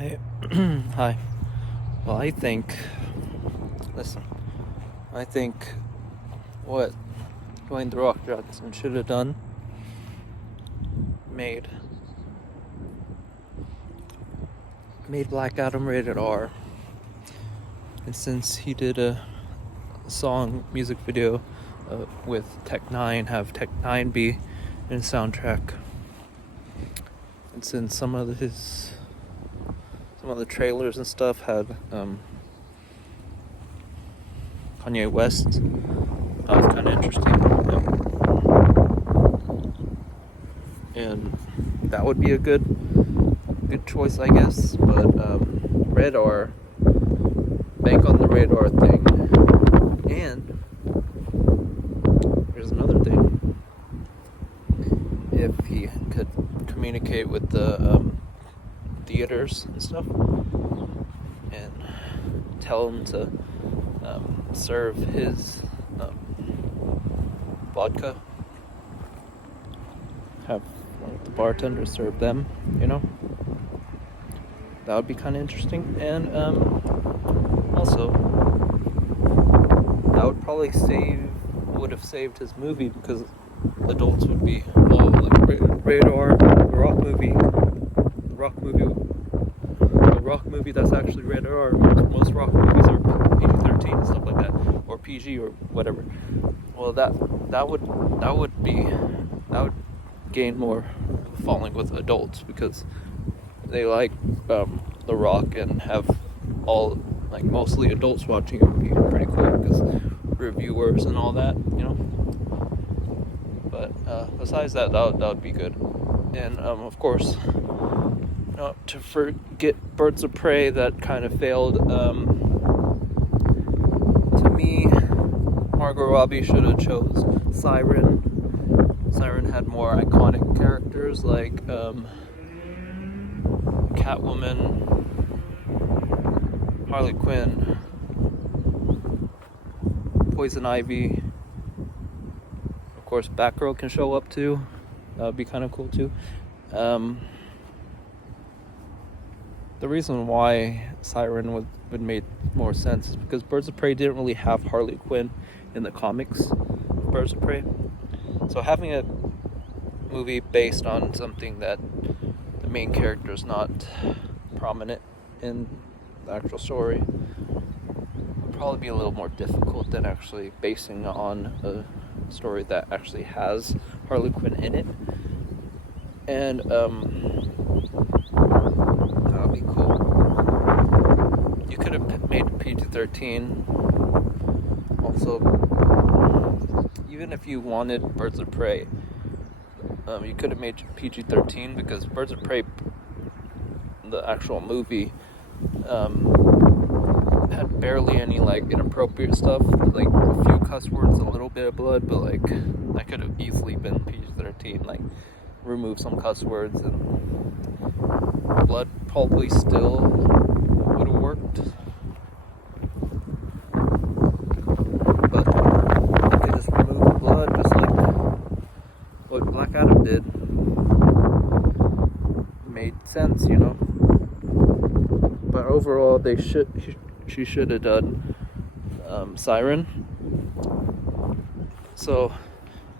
Hi. Hi. Well, listen, I think what Dwayne The Rock Johnson should have done, made Black Adam rated R. And since he did a song music video with Tech9, have Tech9 be in the soundtrack. And since some of the trailers and stuff had Kanye West, that was kind of interesting. And that would be a good choice, I guess. But Red R, bank on the Red R thing. And there's another thing. If he could communicate with the theaters and stuff and tell them to serve his vodka, have the bartender serve them, that would be kind of interesting. And also that would probably would have saved his movie, because adults would be, radar, the rock movie that's actually rated R. Most rock movies are PG-13 and stuff like that, or PG or whatever. Well, that would gain more following with adults, because they like The Rock and have mostly adults watching. It would be pretty cool because reviewers and all that, But besides that would be good. And of course, to forget Birds of Prey, that kind of failed. To me, Margot Robbie should have chose Siren. Siren had more iconic characters like Catwoman, Harley Quinn, Poison Ivy. Of course, Batgirl can show up too. That would be kind of cool too. The reason why Siren would make more sense is because Birds of Prey didn't really have Harley Quinn in the comics. Birds of Prey. So having a movie based on something that the main character is not prominent in the actual story would probably be a little more difficult than actually basing on a story that actually has Harley Quinn in it. And that would be cool. You could have made it PG-13. Also, even if you wanted Birds of Prey, you could have made PG-13, because Birds of Prey, the actual movie, had barely any inappropriate stuff, a few cuss words, a little bit of blood, but that could have easily been PG-13. Remove some cuss words, and blood probably still would have worked. But you could just remove blood, just like what Black Adam did. Made sense, But overall, she should have done Siren. So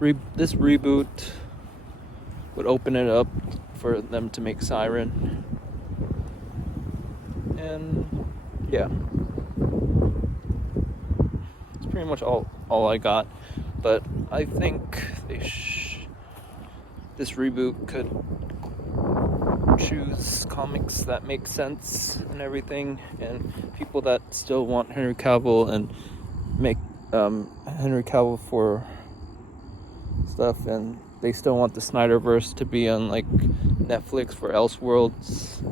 this reboot would open it up for them to make Siren. And yeah, it's pretty much all I got. But I think this reboot could choose comics that make sense and everything, and people that still want Henry Cavill and make Henry Cavill for stuff, and they still want the Snyderverse to be on Netflix for Elseworlds.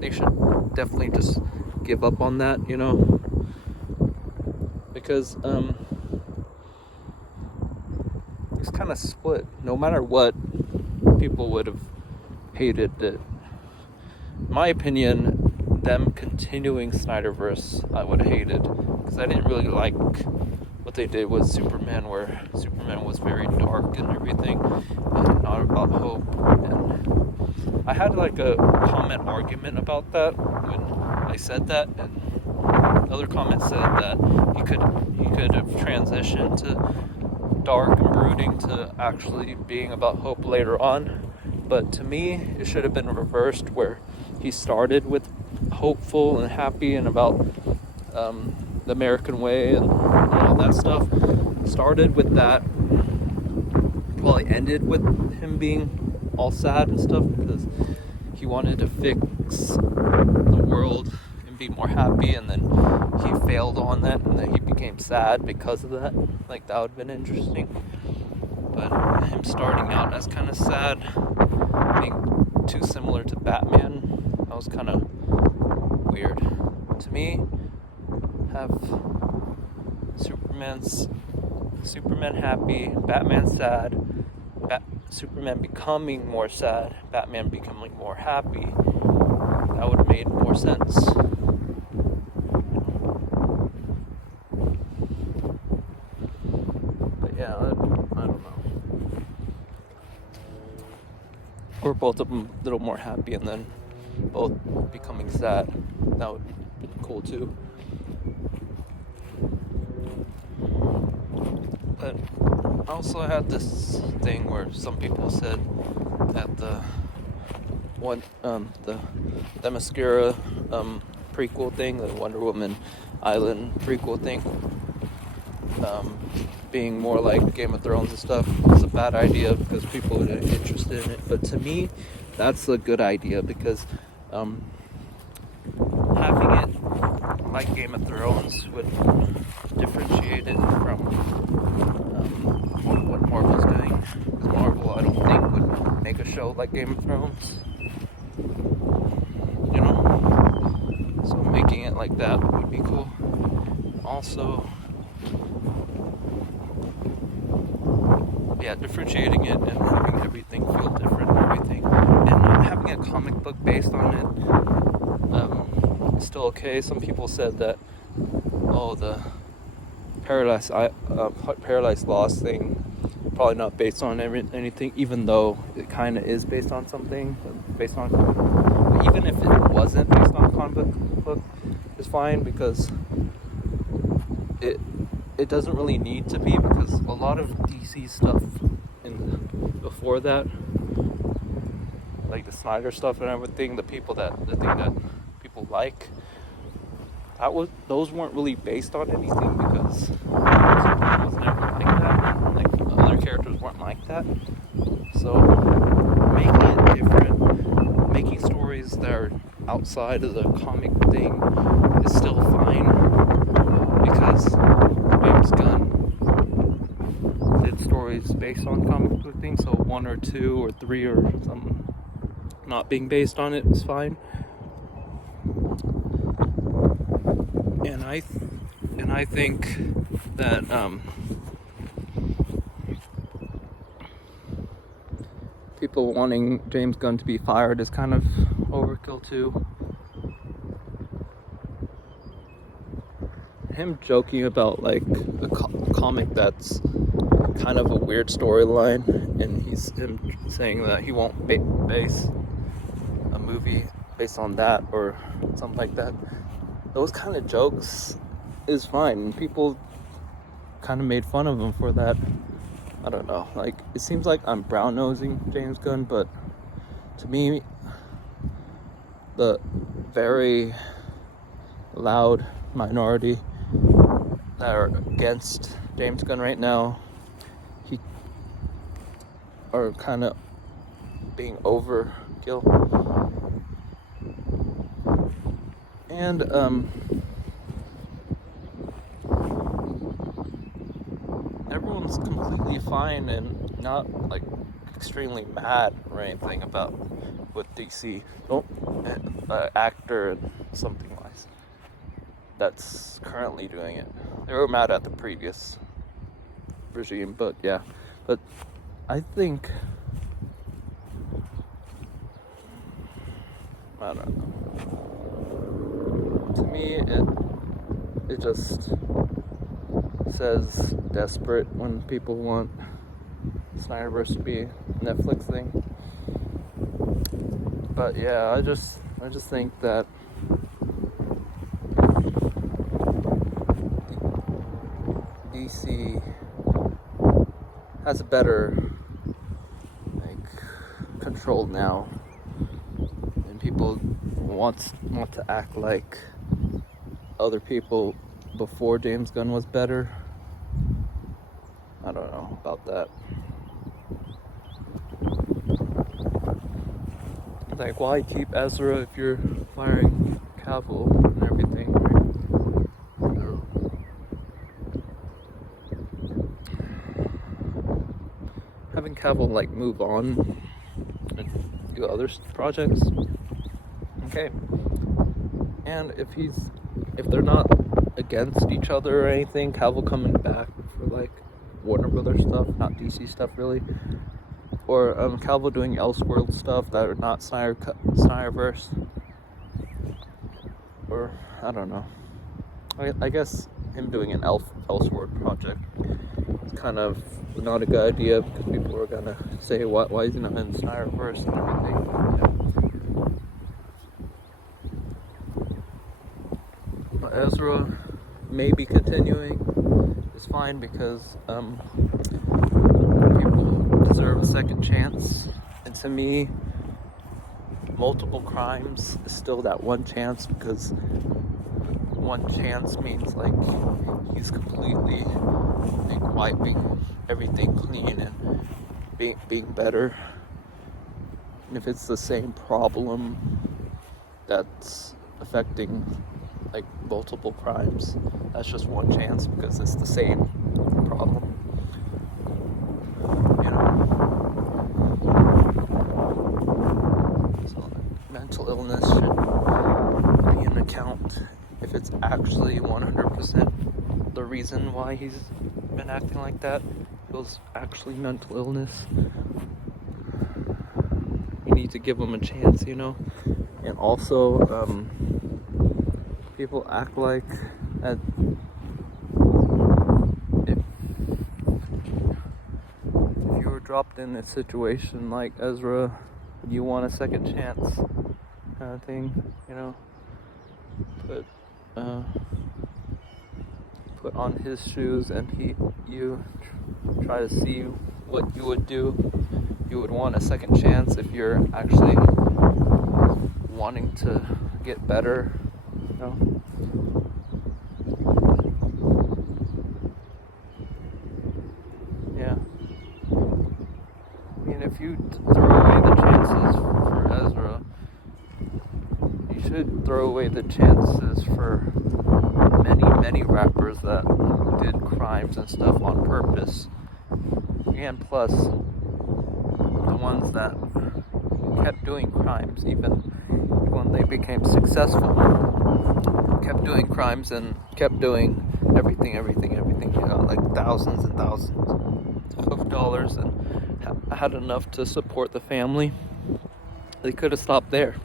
They should definitely just give up on that, because it's kind of split. No matter what, people would have hated it. In my opinion, them continuing Snyderverse, I would have hated, because I didn't really like what they did with Superman, where Superman was very dark and everything, and not about hope, and I had like a comment argument about that when I said that, and other comments said that he could have transitioned to dark and brooding to actually being about hope later on. But to me, it should have been reversed, where he started with hopeful and happy and about the American way and all that stuff. Started with that, probably ended with him being all sad and stuff, because he wanted to fix the world and be more happy, and then he failed on that, and then he became sad because of that. Like, that would have been interesting. But him starting out as kind of sad, being too similar to Batman, that was kind of weird. To me, have Superman happy, Batman sad, Superman becoming more sad, Batman becoming more happy. That would have made more sense. But yeah, I don't know. Or both of them a little more happy and then both becoming sad. That would be cool too. But I also had this thing where some people said that the Themyscira prequel thing, the Wonder Woman Island prequel thing, being more like Game of Thrones and stuff, was a bad idea because people are interested in it. But to me, that's a good idea, because having it like Game of Thrones would differentiate it from what Marvel's doing. Because Marvel, I don't think, would make a show like Game of Thrones. You know? So making it like that would be cool. Also, yeah, differentiating it and having everything feel different and everything. And not having a comic book based on it is still okay. Some people said that, the Paradise Lost thing, probably not based on anything, even though it kind of is based on something, based on, but even if it wasn't based on a comic book, it's fine, because it doesn't really need to be, because a lot of DC stuff before that, like the Snyder stuff and everything, the thing that people like, those weren't really based on anything, because Superman was never like that. Like, the other characters weren't like that. So making it different, making stories that are outside of the comic thing is still fine, because James Gunn did stories based on comic book things, so 1 or 2 or 3 or something not being based on it is fine. And I think that people wanting James Gunn to be fired is kind of overkill too. Him joking about like a comic that's kind of a weird storyline, and him saying that he won't base a movie based on that or something like that. Those kind of jokes is fine. People kind of made fun of him for that. I don't know. Like, it seems like I'm brown-nosing James Gunn, but to me, the very loud minority that are against James Gunn right now, are kind of being overkill. And everyone's completely fine and not like extremely mad or anything about with DC. Actor and something wise that's currently doing it. They were mad at the previous regime, but yeah. But I think, I don't know. To me, it just says desperate when people want Snyderverse to be a Netflix thing. But yeah, I just think that DC has a better control now, and people want to act like other people before James Gunn was better. I don't know about that. Like, why keep Ezra if you're firing Cavill and everything? I don't know. Having Cavill move on and do other projects, okay. And if they're not against each other or anything, Cavill coming back for Warner Brothers stuff, not DC stuff really, or Cavill doing Elseworld stuff that are not Snyderverse, or I don't know. I guess him doing an Elseworld project is kind of not a good idea, because people are gonna say, why is he not in Snyderverse and everything. But Ezra maybe continuing is fine, because people deserve a second chance, and to me, multiple crimes is still that one chance, because one chance means he's completely wiping everything clean and being better. And if it's the same problem that's affecting multiple crimes, that's just one chance, because it's the same problem. So mental illness should be an account if it's actually 100% the reason why he's been acting like that. It was actually mental illness. You need to give him a chance, And also, people act like that if you were dropped in a situation like Ezra, you want a second chance, kind of thing, put on his shoes, and you try to see what you would do. You would want a second chance if you're actually wanting to get better, Yeah. I mean, if you throw away the chances for Ezra, you should throw away the chances for many rappers that did crimes and stuff on purpose. And plus, the ones that kept doing crimes even when they became successful, kept doing crimes and kept doing everything, thousands and thousands of dollars, and had enough to support the family. They could have stopped there,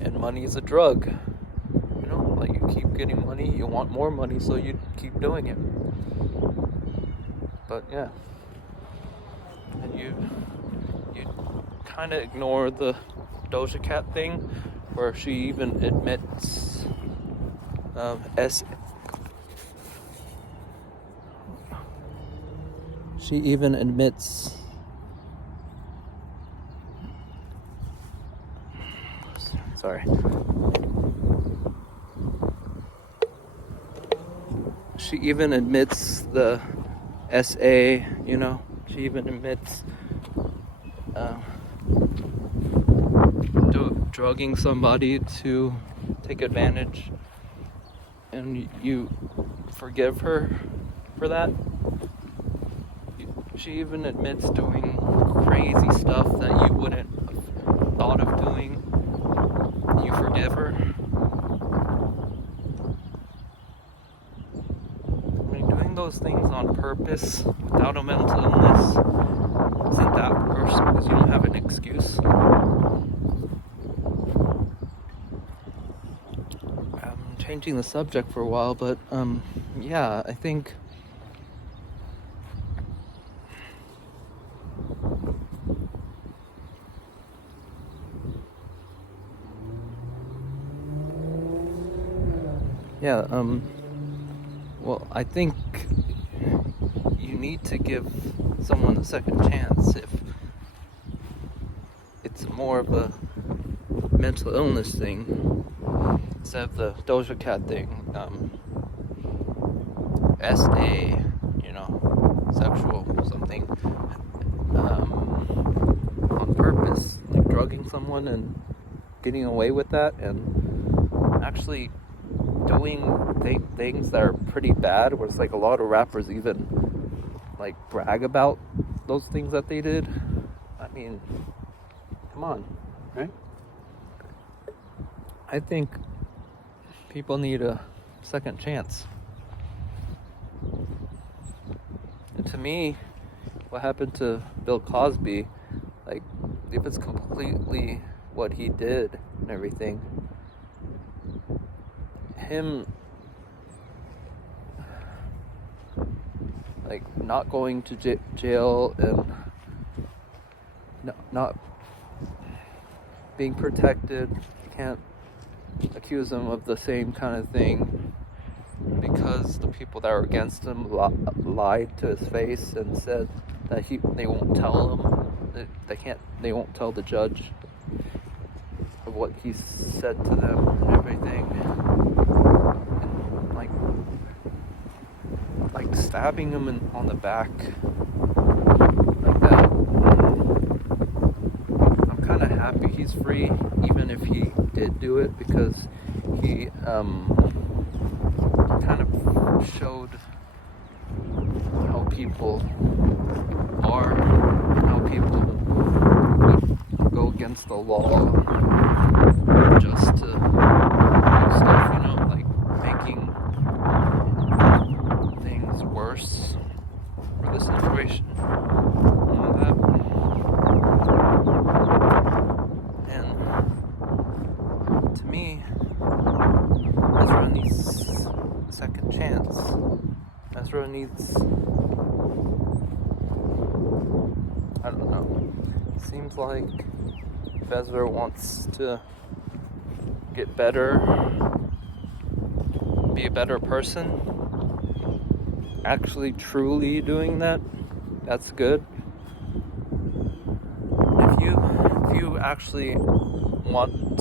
and money is a drug, you keep getting money, you want more money, so you keep doing it. But yeah, and you kind of ignore the Doja Cat thing, where she even admits she even admits the SA, she even admits drugging somebody to take advantage, and you forgive her for that. She even admits doing crazy stuff that you wouldn't have thought of doing. You forgive her. I mean, doing those things on purpose without a mental illness isn't that worse, because you don't have an excuse. I'm changing the subject for a while, but yeah, I think Yeah, well, I think you need to give someone a second chance if it's more of a mental illness thing instead of the Doja Cat thing. SA, sexual something, on purpose, like drugging someone and getting away with that, and actually doing things that are pretty bad, where it's like a lot of rappers even like brag about those things that they did. I mean, come on, right? I think people need a second chance. And to me, what happened to Bill Cosby, like, if it's completely what he did and everything, him, like, not going to jail and not being protected, you can't accuse him of the same kind of thing, because the people that were against him lied to his face and said that they won't tell him, they won't tell the judge of what he said to them and everything, and like stabbing him on the back like that. I'm kind of happy he's free, even if he did do it, because he kind of showed how people are, how people would go against the law just to do stuff, like making things worse for the situation and all that. And to me, Ezra needs a second chance. Ezra needs, I don't know. Seems like if Ezra wants to get better, be a better person, actually truly doing that, that's good. If you actually want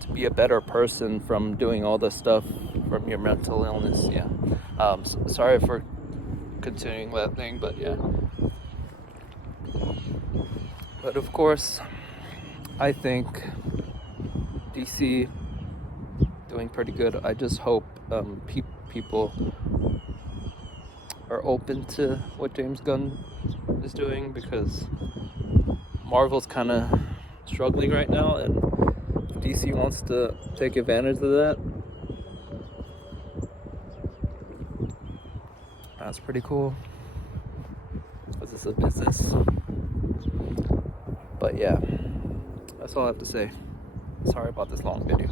to be a better person from doing all this stuff from your mental illness, yeah. Sorry for continuing that thing, but yeah. But of course, I think DC doing pretty good. I just hope people are open to what James Gunn is doing, because Marvel's kind of struggling right now, and if DC wants to take advantage of that, that's pretty cool, because it's a business. But yeah, that's all I have to say. Sorry about this long video.